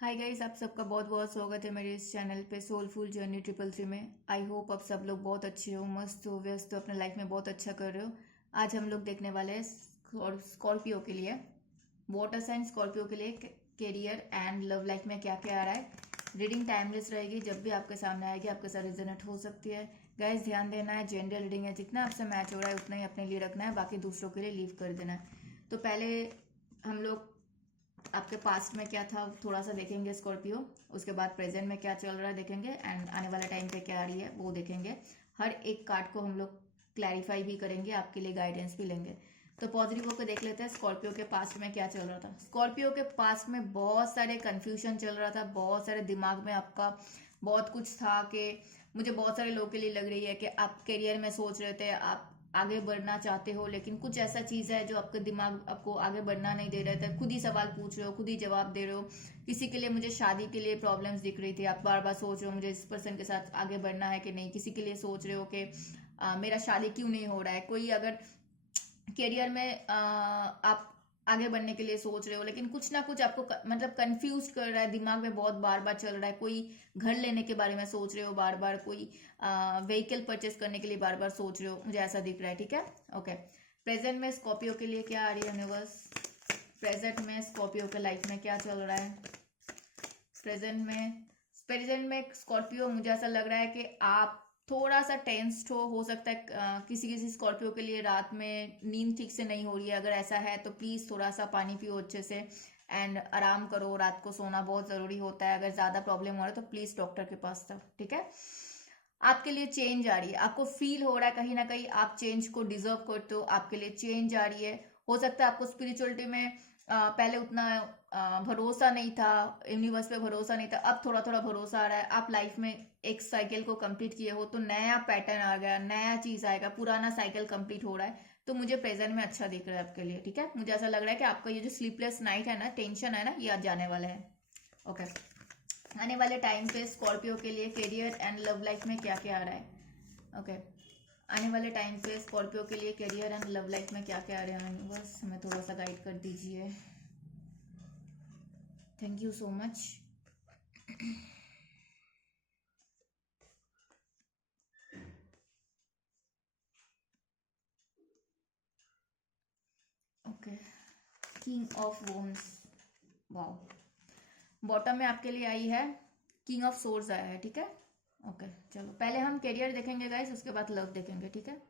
Hi guys, आप सबका बहुत बहुत स्वागत है मेरे इस चैनल पे सोलफुल जर्नी 333 में। आई होप आप सब लोग बहुत अच्छे हो, मस्त हो, व्यस्त हो, अपने लाइफ में बहुत अच्छा कर रहे हो। आज हम लोग देखने वाले हैं स्कॉर्पियो के लिए, वाटर साइन स्कॉर्पियो के लिए कैरियर एंड लव लाइफ में क्या क्या आ रहा है। रीडिंग टाइमलेस रहेगी, जब भी आपके सामने आएगी आपके साथ रिजनेट हो सकती है। गाइस ध्यान देना है, जनरल रीडिंग है, जितना आपसे मैच हो रहा है उतना ही अपने लिए रखना है, बाकी दूसरों के लिए लीव कर देना है। तो पहले हम लोग आपके पास्ट में क्या था थोड़ा सा देखेंगे स्कॉर्पियो, उसके बाद प्रेजेंट में क्या चल रहा है देखेंगे, एंड आने वाले टाइम पे क्या आ रही है वो देखेंगे। हर एक कार्ड को हम लोग क्लैरिफाई भी करेंगे, आपके लिए गाइडेंस भी लेंगे। तो पॉजिटिव होकर देख लेते हैं स्कॉर्पियो के पास्ट में क्या चल रहा था। स्कॉर्पियो के पास्ट में बहुत सारे कंफ्यूजन चल रहा था, बहुत सारे दिमाग में आपका बहुत कुछ था कि मुझे बहुत सारे लोगों के लिए लग रही है कि आप करियर में सोच रहे थे, आप आगे बढ़ना चाहते हो, लेकिन कुछ ऐसा चीज है जो आपका दिमाग आपको आगे बढ़ना नहीं दे रहा था। खुद ही सवाल पूछ रहे हो, खुद ही जवाब दे रहे हो। किसी के लिए मुझे शादी के लिए प्रॉब्लम्स दिख रही थी, आप बार बार सोच रहे हो मुझे इस पर्सन के साथ आगे बढ़ना है कि नहीं। किसी के लिए सोच रहे हो कि मेरा शादी क्यों नहीं हो रहा है। कोई अगर करियर में आप आगे बढ़ने के लिए सोच रहे हो, लेकिन कुछ ना कुछ आपको मतलब कंफ्यूज कर रहा है, दिमाग में बहुत बार बार चल रहा है। कोई घर लेने के बारे में सोच रहे हो बार बार, कोई व्हीकल परचेस करने के लिए बार बार सोच रहे हो, मुझे ऐसा दिख रहा है। ठीक है, ओके। प्रेजेंट में स्कॉर्पियो के लिए क्या आ रही है यूनिवर्स, प्रेजेंट में स्कॉर्पियो के लाइफ में क्या चल रहा है। प्रेजेंट में स्कॉर्पियो, मुझे ऐसा लग रहा है कि आप थोड़ा सा टेंस्ड हो सकता है। किसी किसी स्कॉर्पियो के लिए रात में नींद ठीक से नहीं हो रही है, अगर ऐसा है तो प्लीज थोड़ा सा पानी पियो अच्छे से एंड आराम करो। रात को सोना बहुत जरूरी होता है। अगर ज्यादा प्रॉब्लम हो रहा है तो प्लीज डॉक्टर के पास जाओ। ठीक है, आपके लिए चेंज आ रही है, आपको फील हो रहा है कहीं ना कहीं आप चेंज को डिजर्व करते हो, आपके लिए चेंज आ रही है। हो सकता है आपको स्पिरिचुअलिटी में पहले उतना भरोसा नहीं था, यूनिवर्स पे भरोसा नहीं था, अब थोड़ा थोड़ा भरोसा आ रहा है। आप लाइफ में एक साइकिल को कंप्लीट किए हो तो नया पैटर्न आ गया, नया चीज आएगा, पुराना साइकिल कंप्लीट हो रहा है। तो मुझे प्रेजेंट में अच्छा दिख रहा है आपके लिए। ठीक है, मुझे ऐसा लग रहा है कि आपका ये जो स्लीपलेस नाइट है ना, टेंशन है ना, ये आज जाने वाला है। ओके, आने वाले टाइम पे स्कॉर्पियो के लिए करियर एंड लव लाइफ में क्या क्या आ रहा है। ओके, आने वाले टाइम पे स्कॉर्पियो के लिए करियर एंड लव लाइफ में क्या क्या आ रहा है, बस हमें थोड़ा सा गाइड कर दीजिए। Thank you so much. Okay, king of वोन्स, wow. Bottom में आपके लिए आई है किंग ऑफ सोर्स आया है। ठीक है, ओके। चलो पहले हम करियर देखेंगे गाइस, उसके बाद लव देखेंगे। ठीक है,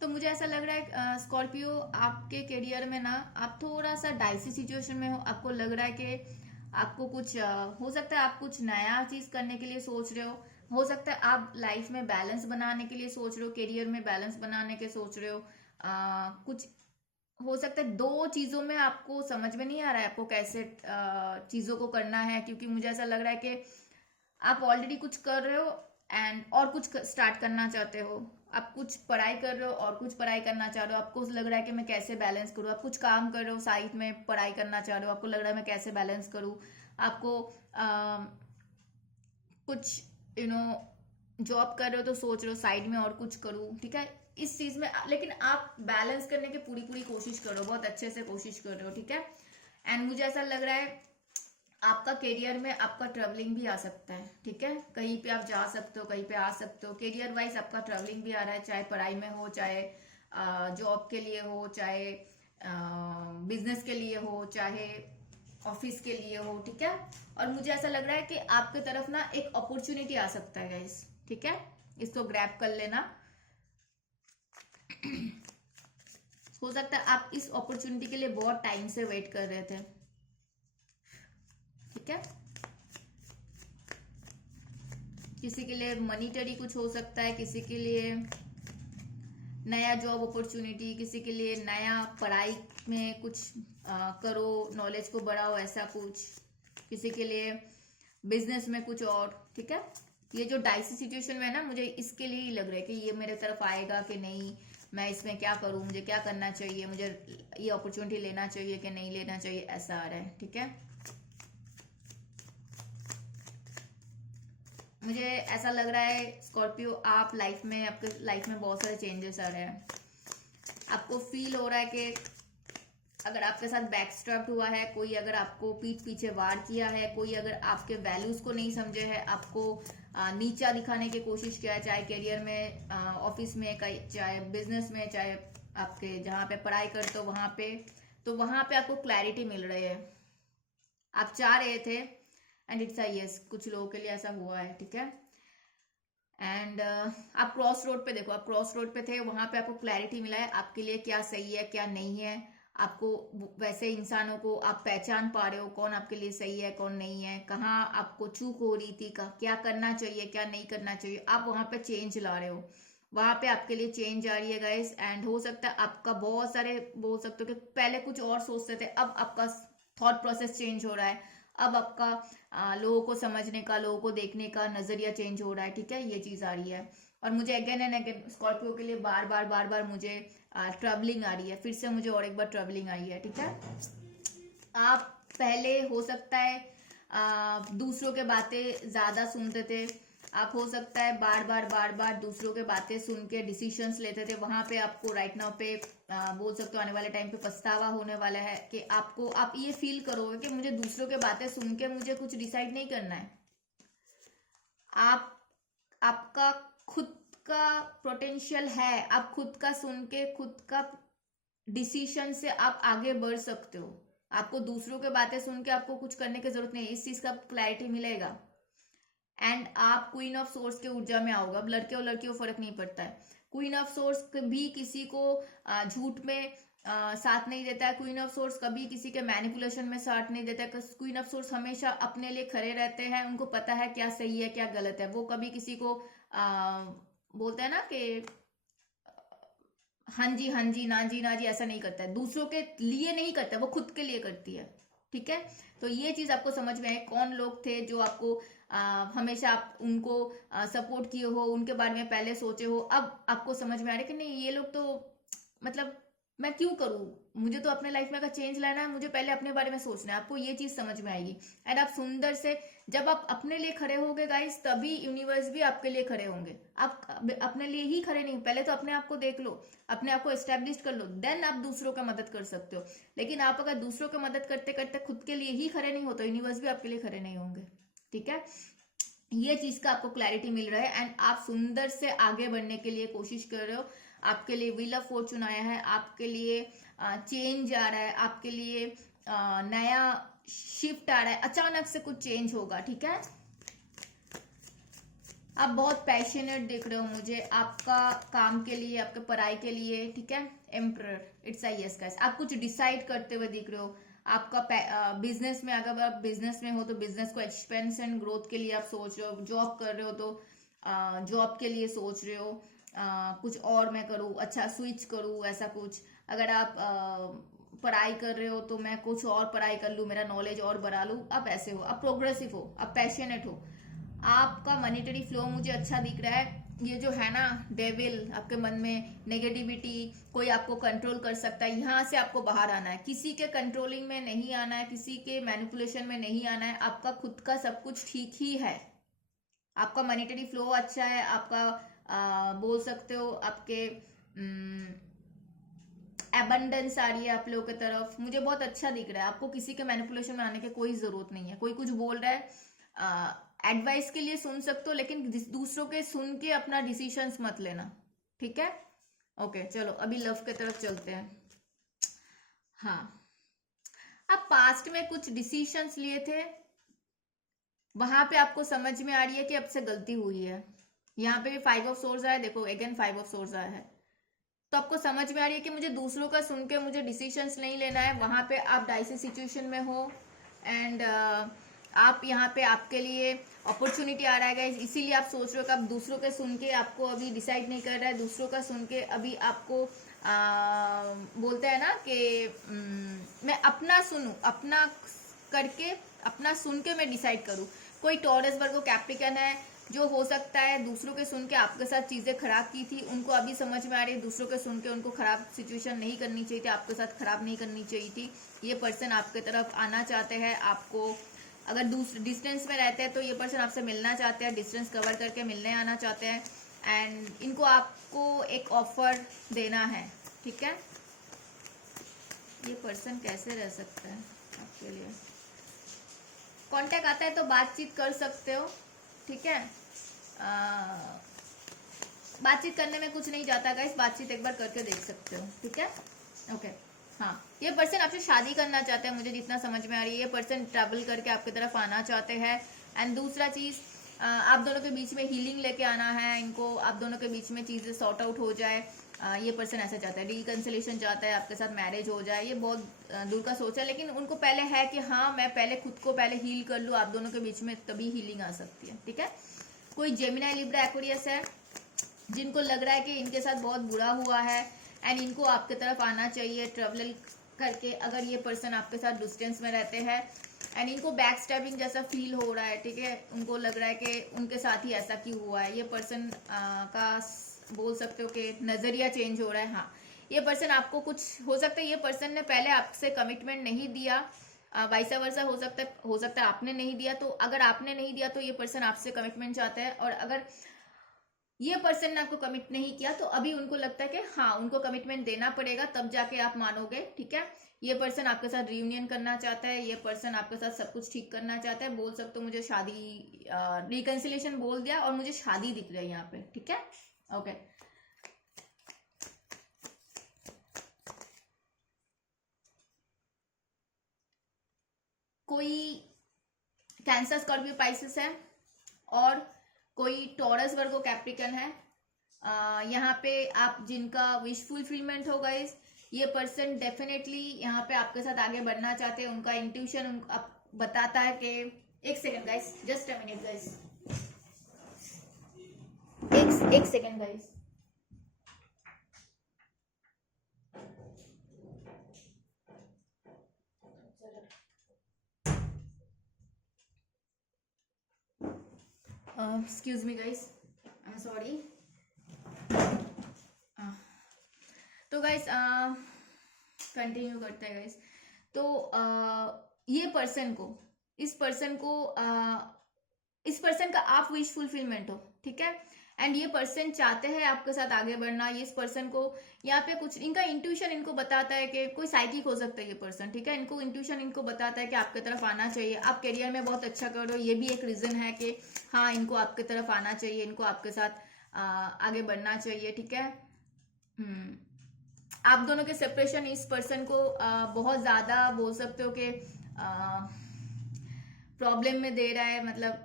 तो मुझे ऐसा लग रहा है स्कॉर्पियो आपके करियर में ना, आप थोड़ा सा डाइसी सिचुएशन में हो। आपको लग रहा है कि आपको कुछ हो सकता है आप कुछ नया चीज करने के लिए सोच रहे हो सकता है आप लाइफ में बैलेंस बनाने के लिए सोच रहे हो, करियर में बैलेंस बनाने के सोच रहे हो। कुछ हो सकता है दो चीजों में आपको समझ में नहीं आ रहा है आपको कैसे चीजों को करना है, क्योंकि मुझे ऐसा लग रहा है कि आप ऑलरेडी कुछ कर रहे हो एंड और कुछ स्टार्ट करना चाहते हो। आप कुछ पढ़ाई कर रहे हो और कुछ पढ़ाई करना चाह रहे हो, आपको लग रहा है कि मैं कैसे बैलेंस करूँ। आप कुछ काम कर रहे हो साइड में, पढ़ाई करना चाह रहे हो, आपको लग रहा है मैं कैसे बैलेंस करूँ। आपको कुछ जॉब कर रहे हो तो सोच रहे हो साइड में और कुछ करूँ। ठीक है, इस चीज में लेकिन आप बैलेंस करने की पूरी पूरी कोशिश कर रहे हो, बहुत अच्छे से कोशिश कर रहे हो। ठीक है, एंड मुझे ऐसा लग रहा है आपका करियर में आपका ट्रेवलिंग भी आ सकता है। ठीक है, कहीं पे आप जा सकते हो, कहीं पे आ सकते हो। करियर वाइज आपका ट्रेवलिंग भी आ रहा है, चाहे पढ़ाई में हो, चाहे जॉब के लिए हो, चाहे बिजनेस के लिए हो, चाहे ऑफिस के लिए हो। ठीक है, और मुझे ऐसा लग रहा है कि आपके तरफ ना एक अपॉर्चुनिटी आ सकता है गाइस। ठीक है, इसको ग्रैब कर लेना। हो सकता है आप इस अपॉर्चुनिटी के लिए बहुत टाइम से वेट कर रहे थे। ठीक है, किसी के लिए मनीटरी कुछ हो सकता है, किसी के लिए नया जॉब अपॉर्चुनिटी, किसी के लिए नया पढ़ाई में कुछ करो, नॉलेज को बढ़ाओ, ऐसा कुछ। किसी के लिए बिजनेस में कुछ और। ठीक है, ये जो डाइसी सिचुएशन में है ना, मुझे इसके लिए ही लग रहा है कि ये मेरे तरफ आएगा कि नहीं, मैं इसमें क्या करूं, मुझे क्या करना चाहिए, मुझे ये अपॉर्चुनिटी लेना चाहिए कि नहीं लेना चाहिए, ऐसा आ रहा है। ठीक है, मुझे ऐसा लग रहा है स्कॉर्पियो आप लाइफ में, आपके लाइफ में बहुत सारे चेंजेस आ रहे हैं। आपको फील हो रहा है कि अगर आपके साथ बैकस्टैब हुआ है, कोई अगर आपको पीठ पीछे वार किया है, कोई अगर आपके वैल्यूज को नहीं समझे है, आपको नीचा दिखाने की कोशिश किया है, चाहे करियर में, ऑफिस में, चाहे बिजनेस में, चाहे आपके जहाँ पे पढ़ाई करते हो वहां पे, तो वहां पे आपको क्लैरिटी मिल रही है। आप चाह रहे थे एंड इट्स अ यस, कुछ लोगों के लिए ऐसा हुआ है, ठीक है। एंड आप क्रॉस रोड पे देखो, आप क्रॉस रोड पे थे, वहां पे आपको क्लैरिटी मिला है आपके लिए क्या सही है क्या नहीं है। आपको वैसे इंसानों को आप पहचान पा रहे हो, कौन आपके लिए सही है कौन नहीं है, कहाँ आपको चूक हो रही थी, क्या करना चाहिए क्या नहीं करना चाहिए, आप वहां पे चेंज ला रहे हो, वहां पे आपके लिए चेंज आ रही है गाइस। एंड हो सकता है आपका बहुत सारे बोल सकते हो कि पहले कुछ और सोचते थे, अब आपका थॉट प्रोसेस चेंज हो रहा है, अब आपका लोगों को समझने का, लोगों को देखने का नजरिया चेंज हो रहा है, ठीक है, ये चीज आ रही है। और मुझे अगेन एंड अगेन स्कॉर्पियो के लिए बार बार बार बार मुझे ट्रबलिंग आ रही है, फिर से मुझे और एक बार ट्रबलिंग आई है, ठीक है। आप पहले हो सकता है दूसरों के बातें ज्यादा सुनते थे, आप हो सकता है बार बार दूसरों के बातें सुन के डिसीजंस लेते थे, वहां पे आपको राइट नाउ पे बोल सकते हो आने वाले टाइम पे पछतावा होने वाला है कि आपको, आप ये फील करोगे कि मुझे दूसरों के बातें सुन के मुझे कुछ डिसाइड नहीं करना है। आप, आपका खुद का पोटेंशियल है, आप खुद का सुन के खुद का डिसीजन से आप आगे बढ़ सकते हो। आपको दूसरों के बातें सुन के आपको कुछ करने की जरूरत नहीं है, इस चीज का क्लैरिटी मिलेगा। एंड आप क्वीन ऑफ सोर्स के ऊर्जा में आओगे। अब लड़के और लड़की को फर्क नहीं पड़ता है, क्वीन ऑफ सोर्स भी किसी को झूठ में साथ नहीं देता है, क्वीन ऑफ सोर्स कभी किसी के मैनिपुलेशन में साथ नहीं देता है, क्वीन ऑफ सोर्स हमेशा अपने लिए खड़े रहते हैं, उनको पता है क्या सही है क्या गलत है, वो कभी किसी को बोलते हैं ना कि हाँ जी हाँ जी ना जी ऐसा नहीं करता है, दूसरों के लिए नहीं करता, वो खुद के लिए करती है, ठीक है। तो ये चीज आपको समझ में आए, कौन लोग थे जो आपको हमेशा आप उनको सपोर्ट किए हो, उनके बारे में पहले सोचे हो, अब आपको समझ में आ रहा है कि नहीं ये लोग तो मतलब मैं क्यों करूं, मुझे तो अपने लाइफ में अगर चेंज लाना है मुझे पहले अपने बारे में सोचना है, आपको ये चीज समझ में आएगी। एंड आप सुंदर से, जब आप अपने लिए खड़े होगे गाइस, तभी यूनिवर्स भी आपके लिए खड़े होंगे। आप अपने लिए ही खड़े नहीं, पहले तो अपने आप को देख लो, अपने आप को एस्टेब्लिश कर लो, देन आप दूसरों का मदद कर सकते हो। लेकिन आप अगर दूसरों की मदद करते करते खुद के लिए ही खड़े नहीं होते, यूनिवर्स भी आपके लिए खड़े नहीं होंगे, ठीक है। ये चीज का आपको क्लैरिटी मिल रहा है एंड आप सुंदर से आगे बढ़ने के लिए कोशिश कर रहे हो। आपके लिए व्हील ऑफ फॉर्चून आया है, आपके लिए चेंज आ रहा है, आपके लिए नया शिफ्ट आ रहा है, अचानक से कुछ चेंज होगा, ठीक है। आप बहुत पैशनेट दिख रहे हो मुझे, आपका काम के लिए, आपके पढ़ाई के लिए, ठीक है। Emperor, it's a yes guys, आप कुछ डिसाइड करते हुए दिख रहे हो। आपका बिजनेस में, अगर आप बिजनेस में हो तो बिजनेस को एक्सपेंशन ग्रोथ के लिए आप सोच रहे हो, जॉब कर रहे हो तो जॉब के लिए सोच रहे हो, कुछ और मैं करूँ, अच्छा स्विच करूँ, ऐसा कुछ। अगर आप पढ़ाई कर रहे हो तो मैं कुछ और पढ़ाई कर लूँ, मेरा नॉलेज और बढ़ा लूँ, आप ऐसे हो, आप प्रोग्रेसिव हो, आप पैशनेट हो। आपका मॉनेटरी फ्लो मुझे अच्छा दिख रहा है। ये जो है ना डेविल आपके मन में नेगेटिविटी, कोई आपको कंट्रोल कर सकता है, यहाँ से आपको बाहर आना है, किसी के कंट्रोलिंग में नहीं आना है, किसी के मैनिपुलेशन में नहीं आना है, आपका खुद का सब कुछ ठीक ही है। आपका मॉनेटरी फ्लो अच्छा है, आपका बोल सकते हो आपके एबंडेंस आ रही है आप लोगों की तरफ, मुझे बहुत अच्छा दिख रहा है। आपको किसी के मैनिपुलेशन में आने की कोई जरूरत नहीं है। कोई कुछ बोल रहा है एडवाइस के लिए सुन सकते हो, लेकिन दूसरों के सुन के अपना डिसीजंस मत लेना, ठीक है। ओके चलो अभी लव की तरफ चलते हैं। हाँ, आप पास्ट में कुछ डिसीजंस लिए थे, वहां पे आपको समझ में आ रही है कि अब से गलती हुई है। यहाँ पे भी 5 ऑफ सोर्स आया, देखो अगेन 5 ऑफ सोर्स आया है, तो आपको समझ में आ रही है कि मुझे दूसरों का सुन के मुझे डिसीजंस नहीं लेना है। वहां पे आप डाइसी सिचुएशन में हो एंड आप यहाँ पे आपके लिए अपॉर्चुनिटी आ रहा है, इसीलिए आप सोच रहे हो कि आप दूसरों के सुन के आपको अभी डिसाइड नहीं कर रहा है, दूसरों का सुन के अभी आपको बोलते हैं ना कि मैं अपना सुनूं, अपना करके, अपना सुन के मैं डिसाइड करूं। कोई टॉरस वर्गो कैप्रिकन है जो हो सकता है दूसरों के सुन के आपके साथ चीजें खराब की थी, उनको अभी समझ में आ रही है दूसरों के सुन के उनको खराब सिचुएशन नहीं करनी चाहिए थी, आपके साथ खराब नहीं करनी चाहिए थी। ये पर्सन आपके तरफ आना चाहते हैं, आपको अगर डिस्टेंस में रहते हैं तो ये पर्सन आपसे मिलना चाहते हैं, डिस्टेंस कवर करके मिलने आना चाहते हैं एंड इनको आपको एक ऑफर देना है, ठीक है। ये पर्सन कैसे रह सकता है आपके लिए? कांटेक्ट आता है तो बातचीत कर सकते हो, ठीक है। बातचीत करने में कुछ नहीं जाता गाइस, बातचीत एक बार करके देख सकते हो, ठीक है। ओके हाँ, ये पर्सन आपसे शादी करना चाहते हैं, मुझे जितना समझ में आ रही है। ये पर्सन ट्रैवल करके आपकी तरफ आना चाहते हैं। एंड दूसरा चीज, आप दोनों के बीच में हीलिंग लेके आना है इनको, आप दोनों के बीच में चीजें सॉर्ट आउट हो जाए। ये पर्सन ऐसा चाहता है, रिकंसिलेशन चाहता है, आपके साथ मैरिज हो जाए। ये बहुत दूर का सोच है, लेकिन उनको पहले है कि हाँ मैं पहले खुद को पहले हील कर लूँ, आप दोनों के बीच में तभी हीलिंग आ सकती है, ठीक है। कोई जेमिनी, लिब्रा, एक्वेरियस है जिनको लग रहा है कि इनके साथ बहुत बुरा हुआ है एंड इनको आपके तरफ आना चाहिए ट्रेवल करके, अगर ये पर्सन आपके साथ डिस्टेंस में रहते हैं। एंड इनको बैक स्टैबिंग जैसा फील हो रहा है, ठीक है। उनको लग रहा है कि उनके साथ ही ऐसा क्यों हुआ है। ये पर्सन का बोल सकते हो कि नजरिया चेंज हो रहा है। हाँ, ये पर्सन आपको कुछ, हो सकता है ये पर्सन ने पहले आपसे कमिटमेंट नहीं दिया, वाइसा वर्सा हो सकता है आपने नहीं दिया। तो अगर आपने नहीं दिया तो ये पर्सन आपसे कमिटमेंट चाहता है, और अगर ये पर्सन ने आपको कमिट नहीं किया तो अभी उनको लगता है कि हाँ उनको कमिटमेंट देना पड़ेगा, तब जाके आप मानोगे, ठीक है। ये पर्सन आपके साथ रियूनियन करना चाहता है, ये पर्सन आपके साथ सब कुछ ठीक करना चाहता है। बोल सकते हो मुझे शादी, रिकंसिलेशन बोल दिया और मुझे शादी दिख रही है यहाँ पे, ठीक है। ओके कोई कैंसर, स्कॉर्पियो, पाइसेस है, और कोई टॉरस, वर्गो, कैप्रिकन है। यहाँ पे आप जिनका विश फुलफिलमेंट होगा, इस ये पर्सन डेफिनेटली यहाँ पे आपके साथ आगे बढ़ना चाहते हैं। उनका इंट्यूशन बताता है कि, एक second guys, just a minute guys, एक second guys. Excuse me guys, I am sorry. तो गाइस कंटिन्यू करते हैं गाइस। तो ये पर्सन को, इस पर्सन का आप विश फुलफिलमेंट हो, ठीक है। एंड ये पर्सन चाहते हैं आपके साथ आगे बढ़ना। ये इस पर्सन को यहाँ पे कुछ, इनका इंट्यूशन इनको बताता है कि, कोई साइकिक हो सकता है ये पर्सन, ठीक है। इनको इंट्यूशन इनको बताता है कि आपके तरफ आना चाहिए, आप करियर में बहुत अच्छा कर रहे हो, ये भी एक रीजन है कि हाँ इनको आपके तरफ आना चाहिए, इनको आपके साथ आगे बढ़ना चाहिए, ठीक है। आप दोनों के सेपरेशन इस पर्सन को बहुत ज्यादा बोल सकते हो कि प्रॉब्लम में दे रहा है। मतलब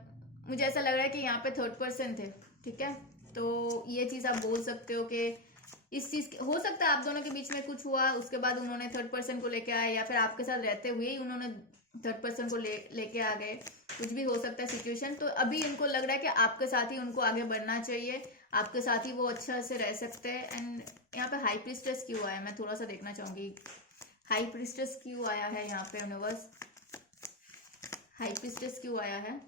मुझे ऐसा लग रहा है कि यहाँ पे थर्ड पर्सन थे, ठीक है। तो ये चीज आप बोल सकते हो कि इस चीज हो सकता है आप दोनों के बीच में कुछ हुआ, उसके बाद उन्होंने थर्ड पर्सन को लेके आए, या फिर आपके साथ रहते हुए ही उन्होंने थर्ड पर्सन को लेके आ गए, कुछ भी हो सकता है सिचुएशन। तो अभी इनको लग रहा है कि आपके साथ ही उनको आगे बढ़ना चाहिए, आपके साथ ही वो अच्छा से रह सकते हैं। एंड यहाँ पे हाई प्रीस्टेस क्यों आया, मैं थोड़ा सा देखना चाहूंगी, हाई प्रीस्टेस क्यों आया है यहाँ पे यूनिवर्स, हाई प्रीस्टेस क्यों आया है।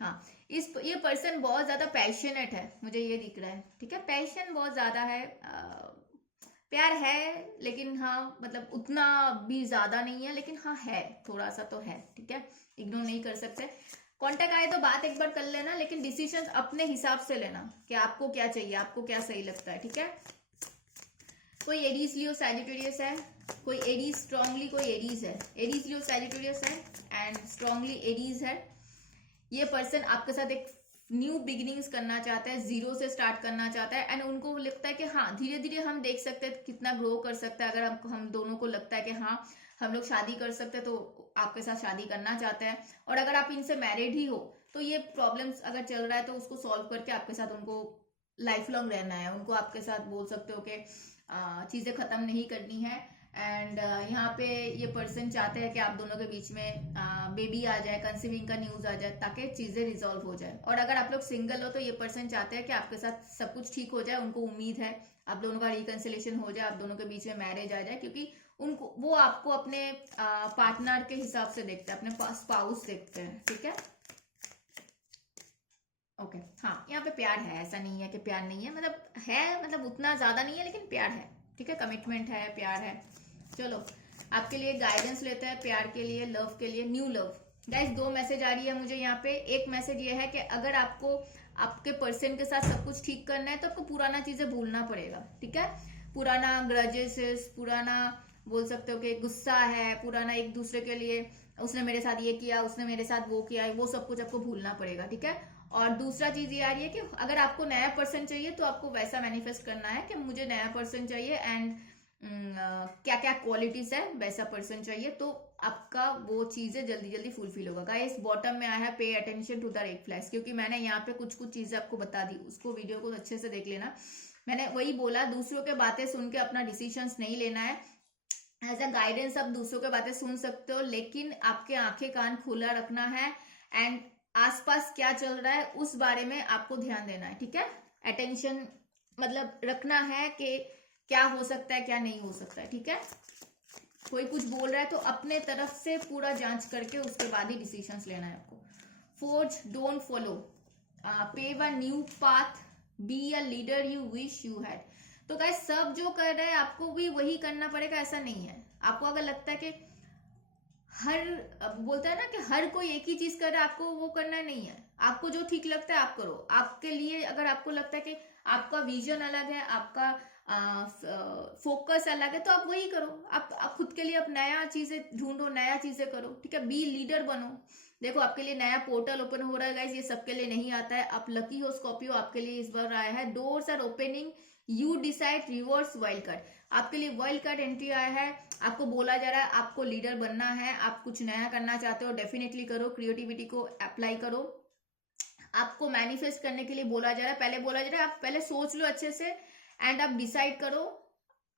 हाँ, ये पर्सन बहुत ज्यादा पैशनेट है, मुझे ये दिख रहा है, ठीक है। पैशन बहुत ज्यादा है, प्यार है, लेकिन हाँ मतलब उतना भी ज्यादा नहीं है, लेकिन हाँ है, थोड़ा सा तो है, ठीक है। इग्नोर नहीं कर सकते। कांटेक्ट आए तो बात एक बार कर लेना, लेकिन डिसीजन अपने हिसाब से लेना कि आपको क्या चाहिए, आपको क्या सही लगता है, ठीक है। कोई एरीज, लियो, सैजिटेरियस है, कोई एरीज स्ट्रांगली, कोई एरीज है, एरीज, लियो, सैजिटेरियस है एंड स्ट्रांगली एरीज है। ये पर्सन आपके साथ एक न्यू बिगिनिंग्स करना चाहता है, जीरो से स्टार्ट करना चाहता है। एंड उनको लगता है कि हाँ धीरे धीरे हम देख सकते हैं कितना ग्रो कर सकता है। अगर हम दोनों को लगता है कि हाँ हम लोग शादी कर सकते हैं, तो आपके साथ शादी करना चाहता है। और अगर आप इनसे मैरिड ही हो तो ये प्रॉब्लम्स अगर चल रहा है तो उसको सॉल्व करके आपके साथ उनको लाइफ लॉन्ग रहना है। उनको आपके साथ बोल सकते हो कि चीजें खत्म नहीं करनी है। एंड यहाँ पे ये पर्सन चाहते हैं कि आप दोनों के बीच में बेबी आ जाए, कंसीविंग का न्यूज आ जाए, ताकि चीजें रिजॉल्व हो जाए। और अगर आप लोग सिंगल हो तो ये पर्सन चाहते हैं कि आपके साथ सब कुछ ठीक हो जाए। उनको उम्मीद है आप दोनों का रिकंसिलेशन हो जाए, आप दोनों के बीच में मैरिज आ जाए, क्योंकि उनको वो आपको अपने पार्टनर के हिसाब से देखते हैं, अपने स्पाउस देखते हैं, ठीक है। ओके हाँ, यहाँ पे प्यार है, ऐसा नहीं है कि प्यार नहीं है, मतलब है, मतलब उतना ज्यादा नहीं है लेकिन प्यार है, ठीक है। कमिटमेंट है, प्यार है। चलो आपके लिए गाइडेंस लेते हैं प्यार के लिए, लव के लिए, न्यू लव। गाइस 2 मैसेज आ रही है मुझे यहाँ पे। एक मैसेज ये है कि अगर आपको आपके पर्सन के साथ सब कुछ ठीक करना है तो आपको पुराना चीजें भूलना पड़ेगा, ठीक है। पुराना ग्रजेस, पुराना बोल सकते हो कि गुस्सा है, पुराना एक दूसरे के लिए उसने मेरे साथ ये किया, उसने मेरे साथ वो किया, वो सब कुछ आपको भूलना पड़ेगा, ठीक है। और दूसरा चीज ये आ रही है कि अगर आपको नया पर्सन चाहिए तो आपको वैसा मैनिफेस्ट करना है कि मुझे नया पर्सन चाहिए एंड क्या क्या क्वालिटीज है वैसा पर्सन चाहिए, तो आपका वो चीजें जल्दी जल्दी फुलफिल होगा। गाइस बॉटम में आया है pay attention to the red flags, क्योंकि मैंने यहाँ पे कुछ कुछ चीजें आपको बता दी, उसको वीडियो को अच्छे से देख लेना। मैंने वही बोला, दूसरों के बातें सुन के अपना डिसीजंस नहीं लेना है। एज अ गाइडेंस आप दूसरों के बातें सुन सकते हो, लेकिन आपके आंखें कान खुला रखना है एंड आसपास क्या चल रहा है उस बारे में आपको ध्यान देना है, ठीक है। अटेंशन मतलब रखना है कि क्या हो सकता है क्या नहीं हो सकता है, ठीक है। कोई कुछ बोल रहा है तो अपने तरफ से पूरा जांच करके उसके बाद ही डिसीजंस लेना है आपको। Forge don't follow, pave a new path, be a leader you wish you had. तो गाइस सब जो कर रहे हैं आपको भी वही करना पड़ेगा, ऐसा नहीं है। आपको अगर लगता है कि हर बोलता है ना कि हर कोई एक ही चीज कर रहा है, आपको वो करना नहीं है। आपको जो ठीक लगता है आप करो। आपके लिए अगर आपको लगता है कि आपका विजन अलग है, आपका फोकस अलग है, तो आप वही करो। आप खुद के लिए अब नया चीजें ढूंढो, नया चीजें करो, ठीक है। बी लीडर बनो। देखो आपके लिए नया पोर्टल ओपन हो रहा है गाइस, ये सबके लिए नहीं आता है। आप लकी हो स्कॉर्पियो, आपके लिए इस बार आया है। Doors are opening, you decide, reverse wild card. आपके लिए वाइल्ड कार्ड एंट्री आया है। आपको बोला जा रहा है आपको लीडर बनना है, आप कुछ नया करना चाहते हो, डेफिनेटली करो। क्रिएटिविटी को अप्लाई करो। आपको मैनिफेस्ट करने के लिए बोला जा रहा है, पहले बोला जा रहा है आप पहले सोच लो अच्छे से एंड आप डिसाइड करो।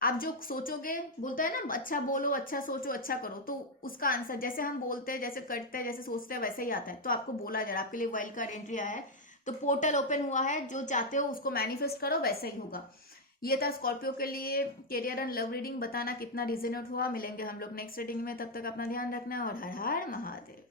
आप जो सोचोगे, बोलता है ना अच्छा बोलो, अच्छा सोचो, अच्छा करो, तो उसका आंसर जैसे हम बोलते हैं, जैसे करते हैं, जैसे सोचते हैं वैसे ही आता है। तो आपको बोला जा रहा है आपके लिए वाइल्ड कार्ड एंट्री आया है, तो पोर्टल ओपन हुआ है। जो चाहते हो उसको मैनिफेस्ट करो, वैसा ही होगा। ये था स्कॉर्पियो के लिए कैरियर एंड लव रीडिंग। बताना कितना रिजोनेट हुआ। मिलेंगे हम लोग नेक्स्ट रीडिंग में, तब तक अपना ध्यान रखना और हर हर महादेव।